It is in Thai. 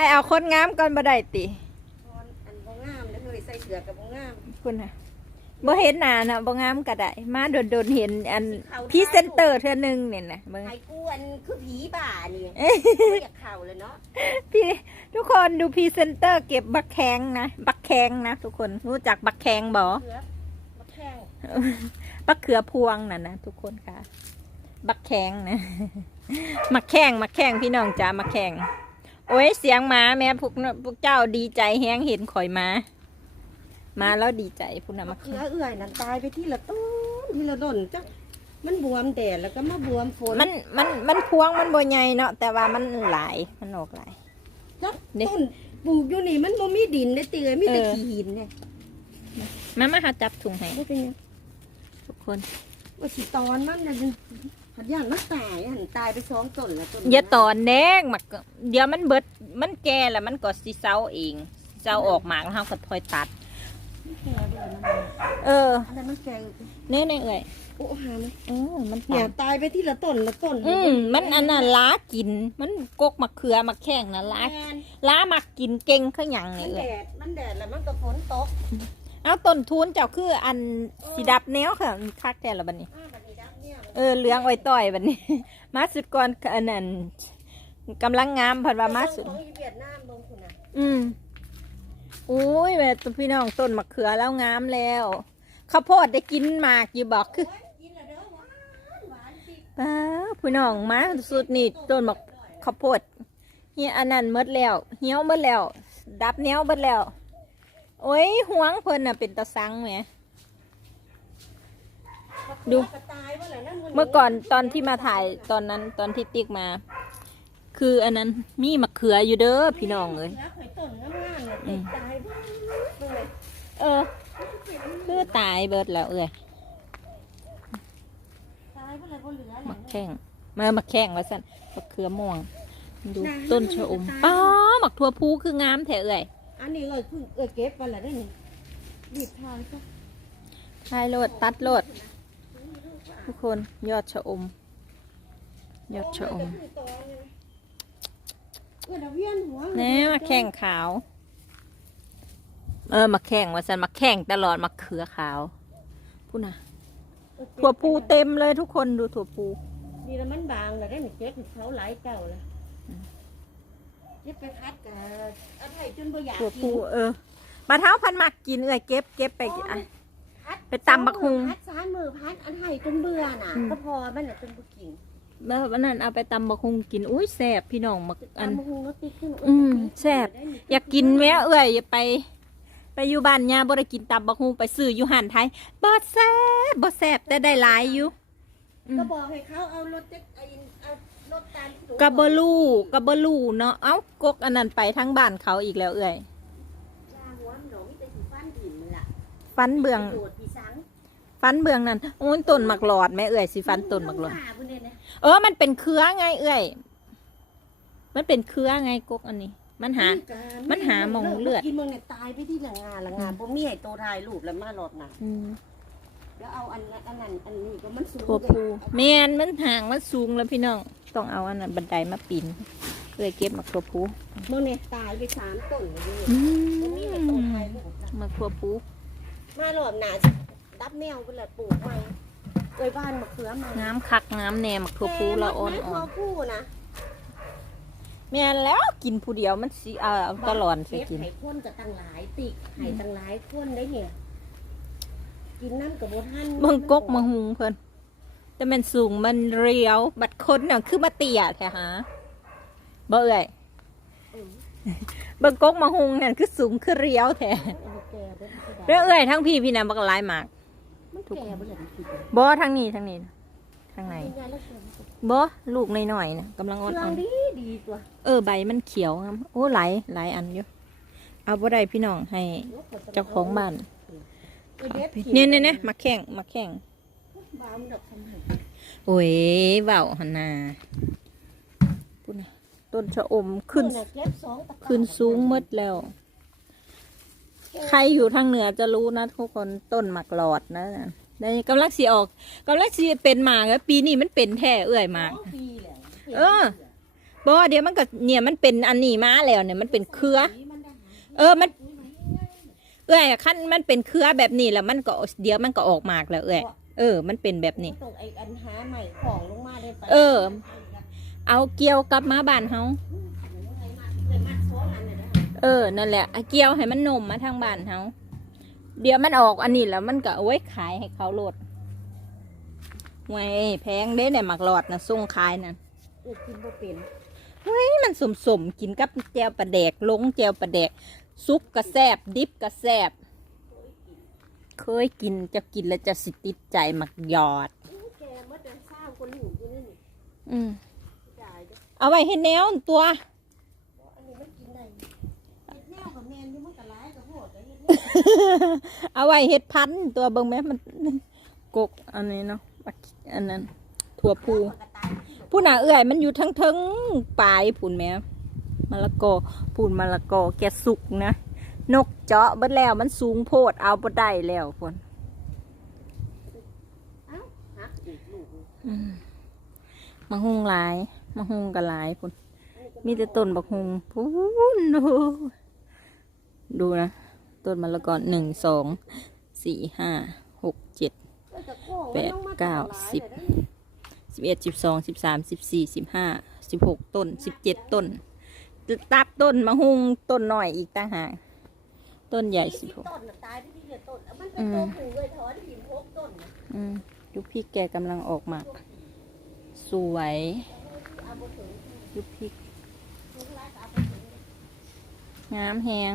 ไอเอาคนงามก่อนบ่ได้ติอันบ่งามแล้วเลยใส่เสื้อกับบ่งามคุณน่ะบ่เห็นหน้าน่ะบ่งามก็ได้ มาโดนๆเห็นอันพรีเซนเตอร์เทื่อหนึงเนี่ยนะเบิ่งไอ้กูอันคือผีบ้านี่เอ้ยบ่อยากเข้าเลยเนาะพี่ทุกคนดูพรีเซนเตอร์เก็บบักแข้งนะ บักแข้งนะทุกคนรู้จักบักแข้งบ่เสือมาแข้งบักเขือพวงน่ะนะทุกคนค่ะ บักแข้งนะมักแข้งมักแข้งพี่น้องจ๋ามักแข้ง โอ้ยเสียงหมาแม่พวกนพวกเจ้าดีใจแฮงเห็นข่อยมา มาแล้วดีใจพุ่นน่ะมะมักเขือเอื่อยนั่นตายไปที่ละต้นที่ละต้นจ้ะมันบวมแดดแล้วก็มาบวมฝนมันมันมันพวงมันบ่ใหญ่เนาะแต่ว่ามันหลายมันออกหลายจ้ะนี่ต้นปลูกอยู่นี่มันบ่มีดินได้เตือมีแต่เออขี้หินเนี่ยมามาหาจับถุงให้บ่เป็นหยังทุกคนว่าสิตอนมันน่ะ หัดย่านมันตายหันตายไปสองต้นแล้วต้นอย่าตอนแดงมักเดี๋ยวมันเบิดมันแก่แล้วมันก็สิเซาเองเซาออกหมากแล้วเฮาก็ถอยตัด แก่ด้วยนะเอออันนั้นมันแก่เน่เน่เอ้ยโอ้หาไหมเออมันเนี่ยตำตายไปที่ละต้นละต้นอืมมันอันน่ะล้ากิน มันกกมะเขือมะแข้งนะล้าแม่นล้ามักกินเก่งเขาหยังมันี่นเอ้แดยดมันแดดแล้วมันก็ฝนตกเอาต้นทุนเจ้าคืออันสีดับแนวค่ะคักแท้ละบัดนี้อ่าบัดนี้ดับ เนี่ยเออเหลืองอ้อยต้อยบัดนี้ มาสุดก่อนอันนั้นกำลังงามเพันว่ามาสุด ของเวียดนามลงคุณน่ะอืมอุ้ยแม่ตัวพี่น้องต้นมะเขือแล้วงามแล้วข้าวโพดได้กินหมากอยู่บอกคือโอ้ยกินแล้วเด้อหวานหวานสิป้าพี่น้องมาสุดนี่ต้นมะข้าวโพดเฮียอันนั้นหมดแล้ว เหี่ยวหมดแล้ว ดับแนวหมดแล้ว โอ้ยห่วงเพิ่นน่ะเป็นตะสังแหม ดู กระตา เมื่อก่อนตอนที่มาถ่ายตอนนั้นตอนที่ติ๊กมา คืออันนั้นมีมะเขืออยู่เด้อพี่น้องเอ้ยแล้วข่อยต้นงามๆเนี่ยอืติมดตายบ้างเบิ่งเลยเออ คือตายเบิดแล้วเอ้ยตายบ่เลยบ่เหลือมักแข้งมามักแข้งว่าสั่นมักเขือม่วง ดูต้นชะอมป้ามักทั่วพูคืองามแท้เอ้ยอันนี้เลยเพิ่งเออเก็บไปแล้วได้นี่รีบทานซะทายโลดตัดโลด ทุกคนยอดชะอม ยอดชะอมเออเดี๋ยวเวียนหัวแน่มาแข้งขาว เออมาแข้งว่าสั่นมาแข้งตลอดมาเขือขาวพูดนะถั่วพูเต็มเลยทุกคนดูถั่วพูนี่แล้วมันบางแล้วได้นี่เก็บเขาหลายเก่าแล้วเก็บไปคัดกับอันไทยจนบ่อยากถั่วกิพูนเออมาเท้าพันมักกินเอ้ยเก็บเก็บไปกินอะพัด ไปตำบักหุ่งพัดสามมือพัดอันไทยจนเบื่อน่ะ อืม ก็พอมันน่ะจนบ่กินเมื่อวันนั้นเอาไปตำบักฮุงกินอุ้ยแซ่บพี่น้องมักอัน ตำบักหุ่งก็ติดขึ้นอืมแซ่บอยากกินแม่เอ้ยอย่าไป ไปอยู่บ้านย่าบ่ได้กินตำบักฮุงไปซื้ออยู่ห้านไทยบ่แซ่บบ่แซ่บแต่ได้หลายอยู่อืมก็บอกให้เขาเอารถเจ๊กไอ้เอารถตามที่หนูกะบ่รู้กะบ่รู้เนาะเอ้ากกอันนั้นไปทั้งบ้านเขาอีกแล้วเอ้ยยาหัวมันหนองมีแต่สิฟันถิ่นมันล่ะฟันเบือง โดดปีสัง ฟันเบืองนั่นโอ้ยต้นมักหลอดแม่เอ้ยสิฟันต้นมักหลอดาพุ่นเนี่ยนะเออ มันเป็นเครือไงเอ้ยมันเป็นเครือไงกกอันนี้ มันหา มันหาหม่องเลือด กินมึงเนี่ยตายไปที่หลังงานหลังงานบ่มีให้โตถ่ายรูปแล้วมาหลอดน่ะอืมแล้วเอาอันนั้นอันนั้นอันนี้ก็มันสูงถั่วพูแมนมันห่างมันสูงแล้วพี่น้อง ต้องเอาอันนั้นบันไดมาปีนเลยเก็บมาถั่วพูมึงเนี่ยตายไปสามต้นเลยอืบ่มีให้โตถ่ายมรูปนะมาถั่วพูมาหลอดหนา ดับแมวไปเลยปลูกใหม่เอ้ยบ้านมะเขือใหม่น้ำคักน้ำแหนมถั่วพูละอ่อนแม่อ่อถั่วนผู้นะแม่นแล้วกินผู้เดียวมันสิเอาเอาตลอดไปกินไข่ข้นกับตั้งหลายติกไข่ตั้งหลายข้นได้เนี่ยกินน้ำกับโบทันเบิ่งกกมาหุงเพิ่นแต่มันสูงมันเรียว บัดคนน่ะคือมาเตี้ยแท้หาบ่เอ่ยเออเบิ่งกกมาหุงนั่นคือสูงคือเรียวแท้เอาแก่ไปเด้อเอ่ยทั้งพี่พี่น่ะบักหลายมาก มันแก่ไปเลยคิดเลยบ่ทั้งนี้ทั้งนี้ทั้งในกินยาแล้วแก่บ่ลูกน้อยๆน่ะกำลังอ่เครื่อองนดีดีตัวๆเออใบมันเขียวครับโอ้หลายหลายอันอยู่เอาบ่ได้พี่น้องให้เจ้าของบ้านเออเด็ดเนี่ยเนี่ยเนี่ยมาแข่งมาแข่งบามดอกทำให้โอ้ยเว้าหันนาพูดนะต้นชะอมขึ้นเออเก็บสองตะกร้าขึ้นสูงหมดแล้ว ใครอยู่ทางเหนือจะรู้นะทุกคนต้นหมากหลอดนะ ในกำลังสีออกกำลังสีเป็นหมากแล้วปีนี้มันเป็นแท้เอื่อยหมากสองปีแล้วเออ บ่เดี๋ยวมันก็เนี่ยมันเป็นอันนี้มาแล้วเนี่ยมันเป็นเครือ เออมัน เอ้ยขั้นมันเป็นเครือแบบนี้แล้วมันก็เดี๋ยวมันก็ออกหมากแล้วเอ้ยเออ มันเป็นแบบนี้ ตรงไอ้อันหาใหม่ของลงมาได้ไปเออ เอาเกี่ยวกลับมาบ้านเฮาเออนั่นแหละเอาเกี่ยวให้มันนมมาทางบ้านเฮา เดี๋ยวมันออกอันนี้แล้วมันก็เอาไว้ขายให้เขาโลดไว้ยแพงเด้เนี่ยหมักหลอดนะส่งขายนะอุกินบ่เป็นเฮ้ยมันสมสมๆกินกับแจวปลาแดกลงแจวปลาแดกซุปกระแซบดิบกระแซบเคยกินจะกินแล้วจะสิติดใจหมักหยอดอู้แกเมื่อเดือนสร้างคนหนูอยู่นี่นี่อืมจ่ายเด้อเอาไว้ให้แนวตัว เอาไว้เฮ็ดพันธุ์ตัวเบิ่งแม่มันกกอันนี้เนาะอันนั้นถั่วพูผู้หนาเอื่อยมันอยู่ทั้งทั้งปลายผุนแม่มะละกอพูนมะละกอแกสุกนะนกเจาะเบิดแล้วมันสูงโพดเอาบ่ได้แล้วพุ่นมะฮุงหลายมะฮุงก็หลายพุ่นมีแต่ต้นบักฮุงพูนดูดูนะ ต้นมะละกอหนึ่งสองสี่ห้าหกเจ็ดแปดเก้าสิบสิบเอ็ดสิบสองสิบสามสิบสี่สิบห้าสิบหกต้นสิบเจ็ดต้นตับต้นมะฮุงต้นหน่อยอีกต่างหากต้นใหญ่สิบหกต้นตายที่เดียวต้นมันเป็นตัวผูเลยถอนหินพกต้นอืมยุคพี่แกกำลังออกมาสวยเอาบ่ถึงดูพี่งานก็เอาไปถึงามแหง